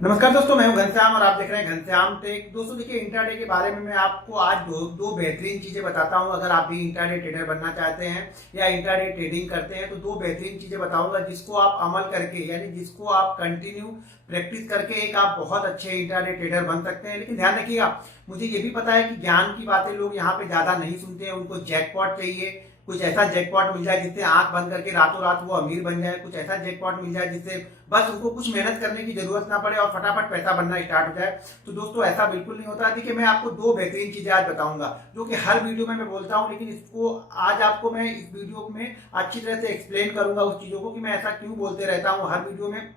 नमस्कार दोस्तों, मैं हूं घनश्याम और आप देख रहे हैं घनश्याम टेक। दोस्तों देखिए, इंट्राडे के बारे में मैं आपको आज दो बेहतरीन चीजें बताता हूं। अगर आप भी इंट्राडे ट्रेडर बनना चाहते हैं या इंट्राडे ट्रेडिंग करते हैं तो दो बेहतरीन चीजें बताऊंगा जिसको आप अमल करके, यानी जिसको आप कंटिन्यू प्रैक्टिस करके एक आप बहुत अच्छे इंट्राडे ट्रेडर बन सकते हैं। लेकिन ध्यान रखिएगा, मुझे ये भी पता है कि ज्ञान की बातें लोग यहाँ पे ज्यादा नहीं सुनते हैं। उनको जैकपॉट चाहिए, कुछ ऐसा जैकपॉट मिल जाए जिससे आंख बंद करके रातों रात वो अमीर बन जाए, कुछ ऐसा जैकपॉट मिल जाए जिससे बस उनको कुछ मेहनत करने की जरूरत ना पड़े और फटाफट पैसा बनना स्टार्ट हो जाए। तो दोस्तों ऐसा बिल्कुल नहीं होता। देखिए, मैं आपको दो बेहतरीन चीजें आज बताऊंगा जो कि हर वीडियो में मैं बोलता हूं, लेकिन इसको आज आपको मैं इस वीडियो में अच्छी तरह से एक्सप्लेन करूंगा उस चीजों को कि मैं ऐसा क्यों बोलते रहता हूं हर वीडियो में।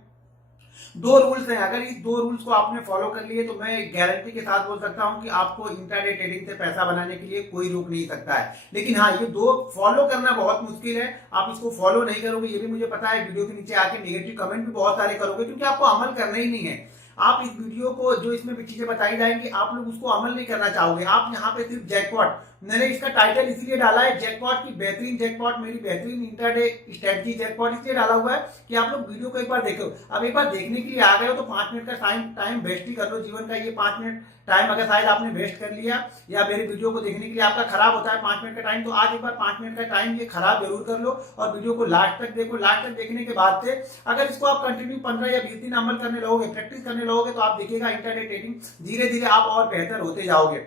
दो रूल्स हैं, अगर इस दो रूल्स को आपने फॉलो कर लिए तो मैं गारंटी के साथ बोल सकता हूं कि आपको इंट्राडे ट्रेडिंग से पैसा बनाने के लिए कोई रोक नहीं सकता है। लेकिन हाँ, ये दो फॉलो करना बहुत मुश्किल है। आप इसको फॉलो नहीं करोगे ये भी मुझे पता है। वीडियो के नीचे आके नेगेटिव कमेंट भी बहुत सारे करोगे क्योंकि आपको अमल करना ही नहीं है। आप इस वीडियो को, जो इसमें चीजें बताई जाएंगी, आप लोग उसको अमल नहीं करना चाहोगे। आप यहाँ पे सिर्फ जैकपॉट, मैंने इसका टाइटल इसीलिए डाला है जैकपॉट की बेहतरीन जैकपॉट, मेरी बेहतरीन इंट्राडे स्ट्रेटजी जैकपॉट, इसलिए डाला हुआ है कि आप लोग वीडियो को एक बार देखो। अब एक बार देखने के लिए आ गए हो तो 5 मिनट का टाइम वेस्ट ही कर लो। जीवन का ये 5 मिनट टाइम अगर शायद आपने वेस्ट कर लिया या मेरे वीडियो को देखने के लिए आपका खराब होता है 5 मिनट का टाइम, तो आज एक बार 5 मिनट का टाइम ये खराब जरूर कर लो और वीडियो को लास्ट तक देखो। लास्ट तक देखने के बाद से अगर इसको आप कंटिन्यू 15 या 20 दिन अमल करने लगोगे, प्रैक्टिस करने लगोगे, तो आप देखिएगा इंट्राडे ट्रेडिंग धीरे धीरे आप और बेहतर होते जाओगे।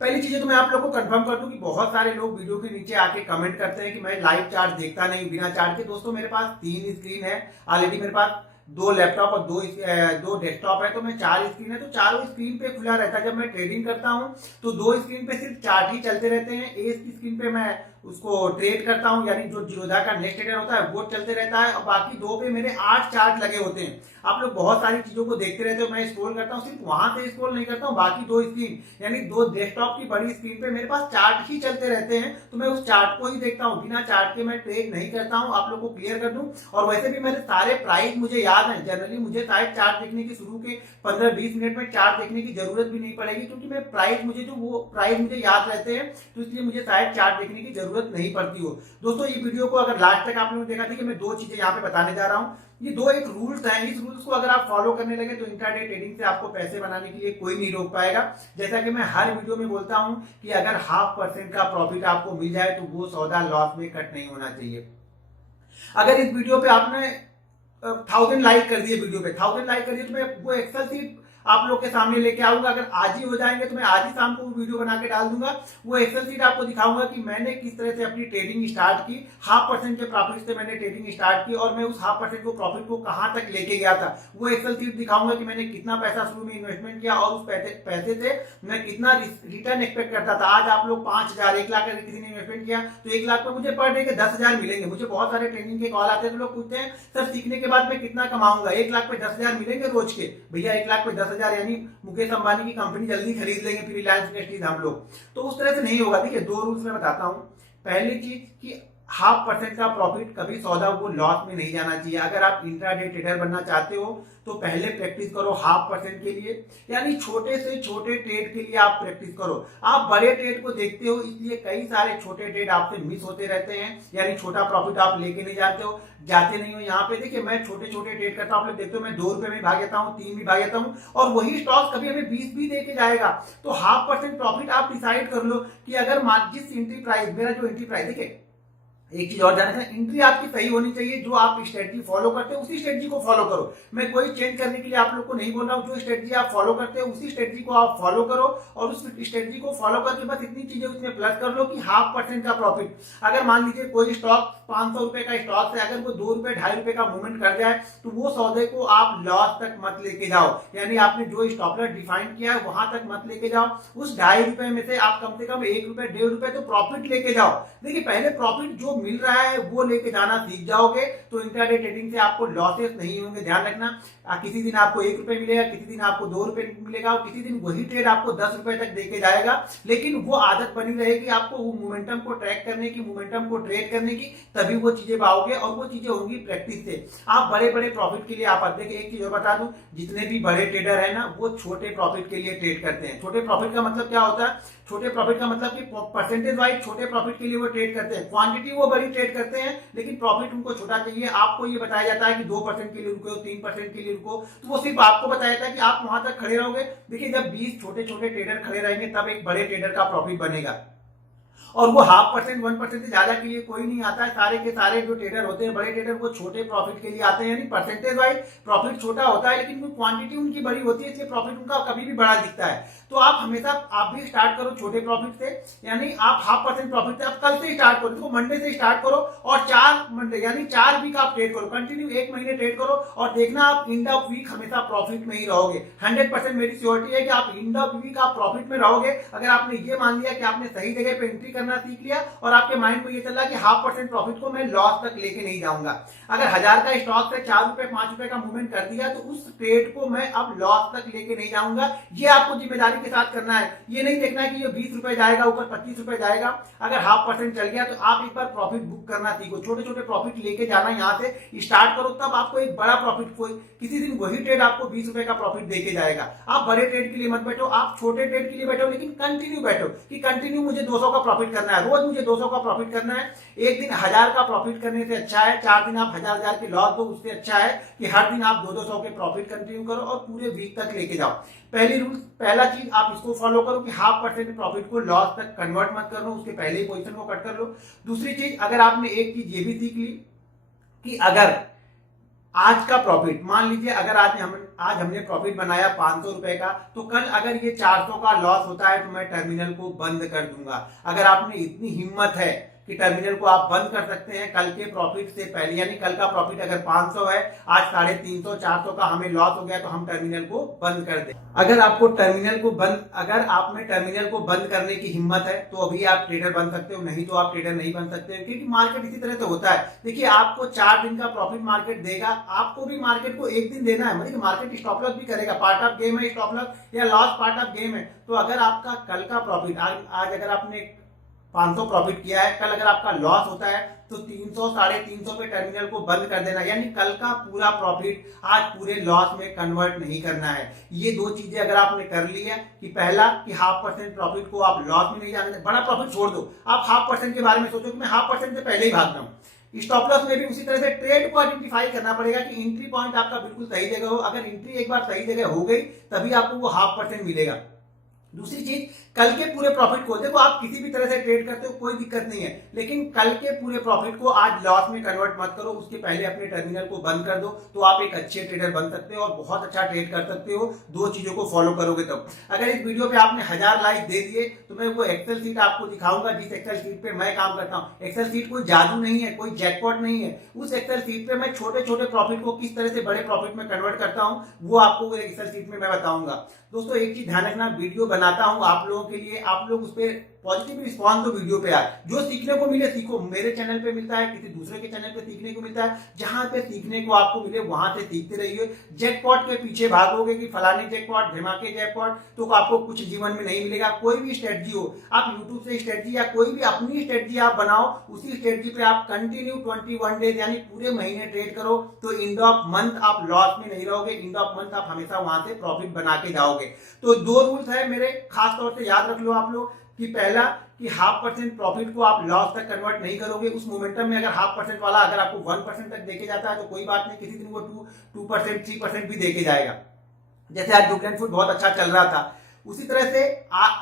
पहली चीजें तो मैं आप लोग को कंफर्म कर दूं कि बहुत सारे लोग वीडियो के नीचे आके कमेंट करते हैं कि मैं लाइव चार्ट देखता नहीं बिना चार्ट के। दोस्तों मेरे पास 3 स्क्रीन है ऑलरेडी, मेरे पास 2 लैपटॉप और दो डेस्कटॉप है, तो मैं 4 स्क्रीन है, तो चारों स्क्रीन पे खुला रहता है। जब मैं ट्रेडिंग करता हूं तो 2 स्क्रीन पे सिर्फ चार्ट ही चलते रहते हैं। एक स्क्रीन पे मैं उसको ट्रेड करता हूं, यानी जो जिरोधा का नेक्स्ट ट्रेडर होता है वो चलते रहता है, और बाकी 2 पे मेरे 8 चार्ट लगे होते हैं। आप लोग बहुत सारी चीजों को देखते रहते हो, मैं स्क्रॉल करता हूं, सिर्फ वहां से स्क्रॉल नहीं करता हूं, बाकी 2 स्क्रीन यानी 2 डेस्कटॉप की बड़ी स्क्रीन पे मेरे पास चार्ट ही चलते रहते हैं, तो मैं उस चार्ट को ही देखता हूं। बिना चार्ट के मैं ट्रेड नहीं करता हूं, आप लोग को क्लियर कर दूं। और वैसे भी मेरे सारे प्राइस मुझे याद है। जनरली मुझे शायद चार्ट देखने की शुरू के 15-20 मिनट में चार्ट देखने की जरूरत भी नहीं पड़ेगी, क्योंकि मैं प्राइस मुझे याद रहते हैं, तो इसलिए मुझे शायद चार्ट देखने की जरूरत नहीं पड़ती हो। दोस्तों ये वीडियो को अगर लास्ट तक आप लोगों ने देखा था कि मैं 2 चीजें यहाँ पे बताने जा रहा हूँ। ये 2 एक रूल्स हैं, इस रूल्स को अगर आप फॉलो करने लगे तो इंट्राडे ट्रेडिंग से आपको पैसे बनाने के लिए कोई नहीं रोक पाएगा। जैसा कि मैं हर वीडियो में बोलता हूं कि अगर 0.5% का प्रॉफिट आपको मिल जाए तो वो सौदा लॉस में कट नहीं होना चाहिए। अगर इस वीडियो पे आपने 1000 लाइक कर दिए, वीडियो पे 1000 लाइक कर दिए, तो मैं वो एक्सेल सीट आप लोग के सामने लेके आऊंगा। अगर आज ही हो जाएंगे तो मैं आज ही शाम को वो वीडियो बना के डाल दूंगा। वो एक्सेल सीट आपको दिखाऊंगा कि मैंने किस तरह से अपनी ट्रेडिंग स्टार्ट की। 0.5% के प्रॉफिट से मैंने ट्रेडिंग स्टार्ट की और मैं उस 0.5% को प्रॉफिट को कहां तक लेके गया था। वो एक्सेल सीट दिखाऊंगा कि मैंने कितना पैसा शुरू में इन्वेस्टमेंट किया और उस पैसे से मैं कितना रिटर्न एक्सपेक्ट करता था। आज आप लोग 5,000, 1 लाख अगर किसी ने इन्वेस्टमेंट किया तो 1 लाख में मुझे पर डे के 10,000 मिलेंगे। मुझे बहुत सारे ट्रेनिंग के कॉल आते हैं तो लोग पूछते हैं सर सीखने के बाद मैं कितना कमाऊंगा, 1 लाख पे 10,000 मिलेंगे रोज के। भैया 1 लाख पे 10,000 यानी मुकेश अंबानी की कंपनी जल्दी खरीद लेंगे फिर रिलायंस इंडस्ट्रीज हम लोग। तो उस तरह से नहीं होगा। देखिए 2 रूल्स मैं बताता हूं। पहली चीज कि 0.5% का प्रॉफिट कभी सौदा वो लॉस में नहीं जाना चाहिए। अगर आप इंट्राडे ट्रेडर बनना चाहते हो तो पहले प्रैक्टिस करो 0.5% के लिए, यानी छोटे से छोटे ट्रेड के लिए आप प्रैक्टिस करो। आप बड़े ट्रेड को देखते हो इसलिए कई सारे छोटे ट्रेड आपसे मिस होते रहते हैं, यानी छोटा प्रॉफिट आप लेके नहीं जाते नहीं हो। यहाँ पे देखिए मैं छोटे छोटे ट्रेड करता हूँ, आप लोग देखते हो मैं 2 रुपए में भाग जाता हूँ, 3 भी भाग जाता हूँ, और वही स्टॉक कभी हमें 20 भी देके जाएगा। तो 0.5% प्रॉफिट आप डिसाइड कर लो कि अगर जिस एंट्री प्राइस, मेरा जो एंट्री प्राइस, देखिए एक चीज और जानना है, एंट्री आपकी सही होनी चाहिए। जो आप स्ट्रेटजी फॉलो करते हो उसी स्ट्रेटजी को फॉलो करो। मैं कोई चेंज करने के लिए आप लोग को नहीं बोल रहा हूं। जो स्ट्रेटजी आप फॉलो करते हो उसी स्ट्रेटजी को आप फॉलो करो, और उस स्ट्रेटजी को फॉलो करके बस इतनी चीजें उसमें प्लस कर लो कि 0.5% का प्रॉफिट। अगर मान लीजिए कोई स्टॉक 500 रुपए का स्टॉक है, अगर वो 2 रुपए 2.5 रुपए का मूवमेंट कर जाए तो वो सौदे को आप लॉस तक मत लेके जाओ। यानी आपने जो स्टॉप लॉस डिफाइन किया है वहां तक मत लेके जाओ। उस 2.5 रुपए में से आप कम से कम 1 रुपए 1.5 रुपए तो प्रॉफिट लेके जाओ। देखिए पहले प्रॉफिट जो मिल रहा है वो लेके जाना सीख जाओगे तो इंट्राडे ट्रेडिंग से आपको लॉसेस नहीं होंगे। ध्यान रखना, किसी दिन आपको 1 रुपए मिलेगा, किसी दिन आपको 2 रुपए मिलेगा, और किसी दिन वही ट्रेड आपको 10 रुपए तक देके जाएगा। लेकिन वो आदत बनी रहेगी आपको वो मोमेंटम को ट्रैक करने की, मोमेंटम को ट्रेड करने की, तभी वो चीजें पाओगे, और वो चीजें होंगी प्रैक्टिस से। आप बड़े बड़े प्रॉफिट के लिए आप देखिए, एक चीज और बता दूं, जितने भी बड़े ट्रेडर है ना वो छोटे प्रॉफिट के लिए ट्रेड करते हैं। छोटे प्रॉफिट का मतलब क्या होता है? छोटे प्रॉफिट का मतलब कि परसेंटेज वाइज छोटे प्रॉफिट के लिए वो ट्रेड करते हैं, क्वांटिटी वो बड़ी ट्रेड करते हैं लेकिन प्रॉफिट उनको छोटा चाहिए। आपको ये बताया जाता है कि 2% के लिए रुको, 3% के लिए रुको, तो वो सिर्फ आपको बताया जाता है कि आप वहां तक खड़े रहोगे। देखिए जब 20 छोटे छोटे ट्रेडर खड़े रहेंगे तब एक बड़े ट्रेडर का प्रॉफिट बनेगा, और वो 0.5%, 1% से ज्यादा के लिए कोई नहीं आता है। सारे के सारे जो ट्रेडर होते हैं, बड़े ट्रेडर, वो छोटे प्रॉफिट के लिए आते हैं। यानी परसेंटेज वाइज प्रॉफिट छोटा होता है लेकिन वो क्वांटिटी उनकी बड़ी होती है, इसलिए प्रॉफिट उनका कभी भी बड़ा दिखता है। तो आप हमेशा आप भी स्टार्ट करो छोटे प्रॉफिट से, यानी आप 0.5% प्रॉफिट से आप कल से स्टार्ट करो, देखो मंडे से स्टार्ट करो और 4 मंडे यानी 4 वीक आप ट्रेड करो, कंटिन्यू 1 महीने ट्रेड करो और देखना आप एंड ऑफ वीक हमेशा प्रॉफिट में ही रहोगे। 100% मेरी श्योरिटी है कि आप एंड ऑफ वीक आप प्रॉफिट में रहोगे। अगर आपने ये मान लिया कि आपने सही जगह पे एंट्री करना सीख लिया और आपके माइंड में ये चल रहा है कि 0.5% प्रॉफिट को मैं लॉस तक लेके नहीं जाऊंगा। अगर 1000 का स्टॉक से 4 रुपए 5 रुपए का मूवमेंट कर दिया तो उस ट्रेड को मैं अब लॉस तक लेके नहीं जाऊंगा। ये आपको जिम्मेदारी के साथ करना है। ये नहीं देखना है कि ये 20 रुपए जाएगा, ऊपर 25 रुपए जाएगा। अगर 0.5% चल गया तो आप एक बार प्रॉफिट बुक करना सीखो, छोटे छोटे प्रॉफिट लेके जाना, यहाँ से स्टार्ट करो, तब आपको एक बड़ा प्रॉफिट, कोई किसी दिन वही ट्रेड आपको 20 रुपए का प्रॉफिट देके जाएगा। आप बड़े ट्रेड के लिए मत बैठो, आप छोटे ट्रेड के लिए बैठो, लेकिन कंटिन्यू बैठो कि कंटिन्यू मुझे 200 का प्रॉफिट करना है, रोज मुझे 200 का प्रॉफिट करना है। एक दिन 1000 का प्रॉफिट करने से अच्छा है 4 दिन आप 1000 के लॉस दो, उससे अच्छा है कि हर दिन आप 200 के प्रॉफिट कंटिन्यू करो और पूरे वीक तक लेके जाओ। पहला चीज आप इसको फॉलो करो कि 0.5% प्रॉफिट को लॉस तक कन्वर्ट मत कर लो, उसके पहले ही पोजीशन को कट कर लो। दूसरी चीज, अगर आपने एक चीज ये भी सीख ली कि अगर आज का प्रॉफिट, मान लीजिए अगर आज हमने प्रॉफिट बनाया 500 रुपए का, तो कल अगर ये 400 का लॉस होता है तो मैं टर्मिनल को बंद कर दूंगा। अगर आपने इतनी हिम्मत है कि टर्मिनल को आप बंद कर सकते हैं कल के प्रॉफिट से पहले, यानी कल का प्रॉफिट अगर 500 है, आज 350 400 का हमें लॉस हो गया तो हम टर्मिनल को बंद कर दें। अगर आपने टर्मिनल को बंद करने की हिम्मत है तो अभी आप ट्रेडर बन सकते हो, नहीं तो आप ट्रेडर नहीं बन सकते, क्योंकि मार्केट इसी तरह से होता है। देखिए आपको 4 दिन का प्रॉफिट मार्केट देगा, आपको भी मार्केट को एक दिन देना है, मतलब मार्केट स्टॉप लॉस भी करेगा, पार्ट ऑफ गेम है स्टॉप लॉस, या लॉस पार्ट ऑफ गेम है। तो अगर आपका कल का प्रॉफिट, आज अगर आपने 500 प्रॉफिट किया है, कल अगर आपका लॉस होता है तो 300 350 पे टर्मिनल को बंद कर देना, यानी कल का पूरा प्रॉफिट आज पूरे लॉस में कन्वर्ट नहीं करना है। ये 2 चीजें अगर आपने कर ली है कि पहला कि 0.5% प्रॉफिट को आप लॉस में नहीं जाने दें, बड़ा प्रॉफिट छोड़ दो, आप 0.5% के बारे में सोचो कि मैं 0.5% से पहले ही भागता हूँ। स्टॉप लॉस में भी उसी तरह से ट्रेड को आइडेंटिफाई करना पड़ेगा कि एंट्री पॉइंट आपका बिल्कुल सही जगह हो। अगर एंट्री एक बार सही जगह हो गई तभी आपको वो 0.5% मिलेगा। दूसरी चीज, कल के पूरे प्रॉफिट को, देखो आप किसी भी तरह से ट्रेड करते हो कोई दिक्कत नहीं है, लेकिन कल के पूरे प्रॉफिट को आज लॉस में कन्वर्ट मत करो, उसके पहले अपने टर्मिनल को बंद कर दो, तो आप एक अच्छे ट्रेडर बन सकते हो और बहुत अच्छा ट्रेड कर सकते हो। 2 चीजों को फॉलो करोगे तब। अगर इस वीडियो पे आपने 1000 लाइक दे दिए तो मैं वो एक्सेल शीट आपको दिखाऊंगा जिस एक्सेल शीट पे मैं काम करता हूँ। एक्सेल शीट कोई जादू नहीं है, कोई जैकपॉट नहीं है। उस एक्सेल शीट पे मैं छोटे छोटे प्रॉफिट को किस तरह से बड़े प्रॉफिट में कन्वर्ट करता हूँ वो आपको एक्सेल शीट में मैं बताऊंगा। दोस्तों एक चीज ध्यान रखना, वीडियो बनाता हूं आप लोगों के लिए, आप लोग उस पर पॉजिटिव रिस्पॉन्स दो वीडियो पे आए, जो सीखने को मिले सीखो। मेरे चैनल पे मिलता है, किसी दूसरे के चैनल पे सीखने को मिलता है, जहां पे सीखने को आपको मिले वहां से सीखते रहिए। जैकपॉट के पीछे भागोगे कि फलाने जैकपॉट, धमाके जैकपॉट, तो आपको कुछ जीवन में नहीं मिलेगा। कोई भी स्ट्रेटजी हो, आप यूट्यूब से स्ट्रेटजी या कोई भी अपनी स्ट्रेटजी आप बनाओ, उसी स्ट्रेटजी पे आप कंटिन्यू 21 डेज यानी पूरे महीने ट्रेड करो, तो एंड ऑफ मंथ आप लॉस में नहीं रहोगे, एंड ऑफ मंथ आप हमेशा वहां से प्रॉफिट बना के जाओगे। तो 2 रूल्स है मेरे, खास तौर से याद रख लो आप लोग कि पहला कि 0.5% प्रॉफिट को आप लॉस तक कन्वर्ट नहीं करोगे। उस मोमेंटम में अगर 0.5% वाला अगर आपको 1% तक देके जाता है तो कोई बात नहीं, किसी दिन वो 2% 3% भी देके जाएगा। जैसे आज ड्यूक्लेन फूड बहुत अच्छा चल रहा था, उसी तरह से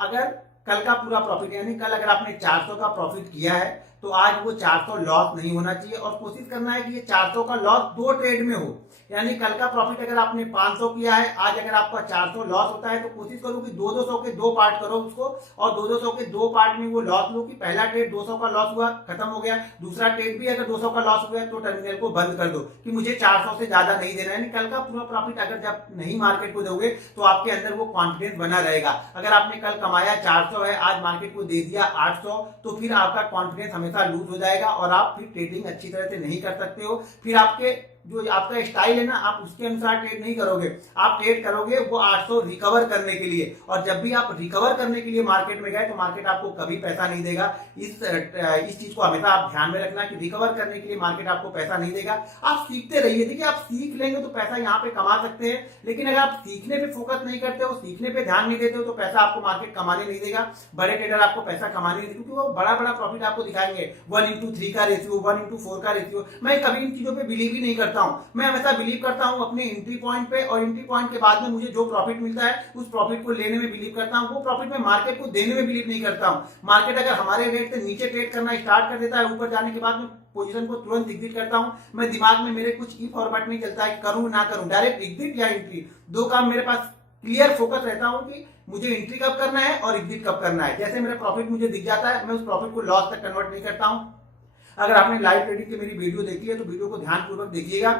अगर कल का पूरा प्रॉफिट, यानी कल अगर आपने 400 का प्रॉफिट किया है तो आज वो 400 लॉस नहीं होना चाहिए, और कोशिश करना है कि ये 400 का लॉस 2 ट्रेड में हो। यानी कल का प्रॉफिट अगर आपने 500 किया है, आज अगर आपका 400 लॉस होता है तो कोशिश करो कि 200 के 2 पार्ट करो उसको, और 200 के 2 पार्ट में वो लॉस लो कि पहला ट्रेड 200 का लॉस हुआ, खत्म हो गया, दूसरा ट्रेड भी अगर 200 का लॉस हुआ तो टर्मिनल को बंद कर दो कि मुझे 400 से ज्यादा नहीं देना है। यानी कल का पूरा प्रॉफिट अगर जब नहीं मार्केट को दोगे तो आपके अंदर वो कॉन्फिडेंस बना रहेगा। अगर आपने कल कमाया 400 है, आज मार्केट को दे दिया 800, तो फिर आपका कॉन्फिडेंस हमेशा लूज हो जाएगा और आप फिर ट्रेडिंग अच्छी तरह से नहीं कर सकते हो। फिर आपके जो आपका स्टाइल है ना, आप उसके अनुसार ट्रेड नहीं करोगे। आप ट्रेड करोगे वो 800 रिकवर करने के लिए, और जब भी आप रिकवर करने के लिए मार्केट में गए तो मार्केट आपको कभी पैसा नहीं देगा। इस चीज को हमेशा आप ध्यान में रखना कि रिकवर करने के लिए मार्केट आपको पैसा नहीं देगा। आप सीखते रहिए। देखिए, आप सीख लेंगे तो पैसा यहाँ पे कमा सकते हैं, लेकिन अगर आप सीखने पे फोकस नहीं करते हो, सीखने पे ध्यान नहीं देते हो, तो पैसा आपको मार्केट कमाने नहीं देगा। बड़े ट्रेडर आपको पैसा कमाने नहीं देते, क्योंकि वो बड़ा बड़ा प्रॉफिट आपको दिखाएंगे। 1:3 का रेशियो, 1:4 का रेशियो। मैं कभी इन चीजों पे बिलीव ही नहीं करता हूं। मैं हमेशा बिलीव करता हूं अपने एंट्री पॉइंट पे, और एंट्री पॉइंट के बाद में मुझे जो प्रॉफिट मिलता है उस प्रॉफिट को लेने में बिलीव करता हूं। वो प्रॉफिट में मार्केट को देने में बिलीव नहीं करता हूं। मार्केट अगर हमारे रेट से नीचे ट्रेड करना स्टार्ट कर देता है, ऊपर जाने के बाद में पोजीशन को तुरंत एग्जिट करता हूं। मैं दिमाग में मेरे कुछ ई फॉर्मेट नहीं चलता है, करूं ना करूं, डायरेक्ट एग्जिट या एंट्री, दो काम मेरे पास क्लियर फोकस रहता हूं कि मुझे एंट्री कब करना है और एग्जिट कब करना है। जैसे मेरा प्रॉफिट मुझे दिख जाता है, मैं उस प्रॉफिट को लॉस तक कन्वर्ट नहीं करता हूं। अगर आपने लाइव ट्रेडिंग की मेरी वीडियो देखी है तो वीडियो को ध्यानपूर्वक देखिएगा।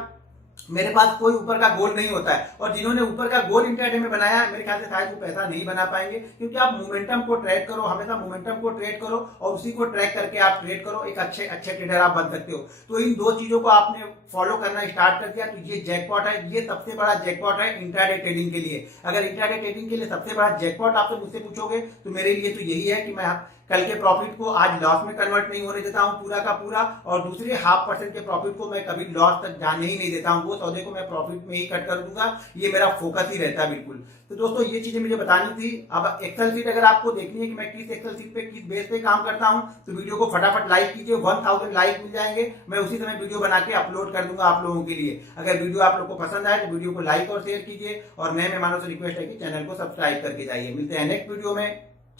मेरे पास कोई ऊपर का गोल नहीं होता है, और जिन्होंने ऊपर का गोल इंट्राडे में बनाया है, मेरे ख्याल से शायद वो पैसा नहीं बना पाएंगे, क्योंकि आप मोमेंटम को ट्रेड करो, हमेशा मोमेंटम को ट्रेड करो और उसी को ट्रैक करके आप ट्रेड करो। एक अच्छे ट्रेडर आप बन सकते हो। तो इन दो चीजों को आपने फॉलो करना स्टार्ट कर दिया तो ये जैकपॉट है। ये सबसे बड़ा जैकपॉट है इंट्राडे ट्रेडिंग के लिए। अगर इंट्राडे ट्रेडिंग के लिए सबसे बड़ा जैकपॉट आपसे मुझसे पूछोगे तो मेरे लिए तो यही है कि मैं कल के प्रॉफिट को आज लॉस में कन्वर्ट नहीं होने देता हूं पूरा का पूरा, और दूसरे 0.5% के प्रॉफिट को मैं कभी लॉस तक जाने ही नहीं देता हूं। वो सौदे को मैं प्रॉफिट में ही कट कर दूंगा। ये मेरा फोकस ही रहता है बिल्कुल। तो दोस्तों, ये चीजें मुझे बतानी थी। अब एक्सेल शीट अगर आपको देखनी है कि मैं किस एक्सेल शीट पे किस बेस पे काम करता हूं, तो वीडियो को फटाफट लाइक कीजिए। 1000 लाइक मिल जाएंगे, मैं उसी समय वीडियो बना के अपलोड कर दूंगा आप लोगों के लिए। अगर वीडियो आप लोग को पसंद आए तो वीडियो को लाइक और शेयर कीजिए, और नए मेहमानों से रिक्वेस्ट है कि चैनल को सब्सक्राइब करके जाइए। मिलते हैं नेक्स्ट वीडियो में।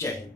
जय हिंद।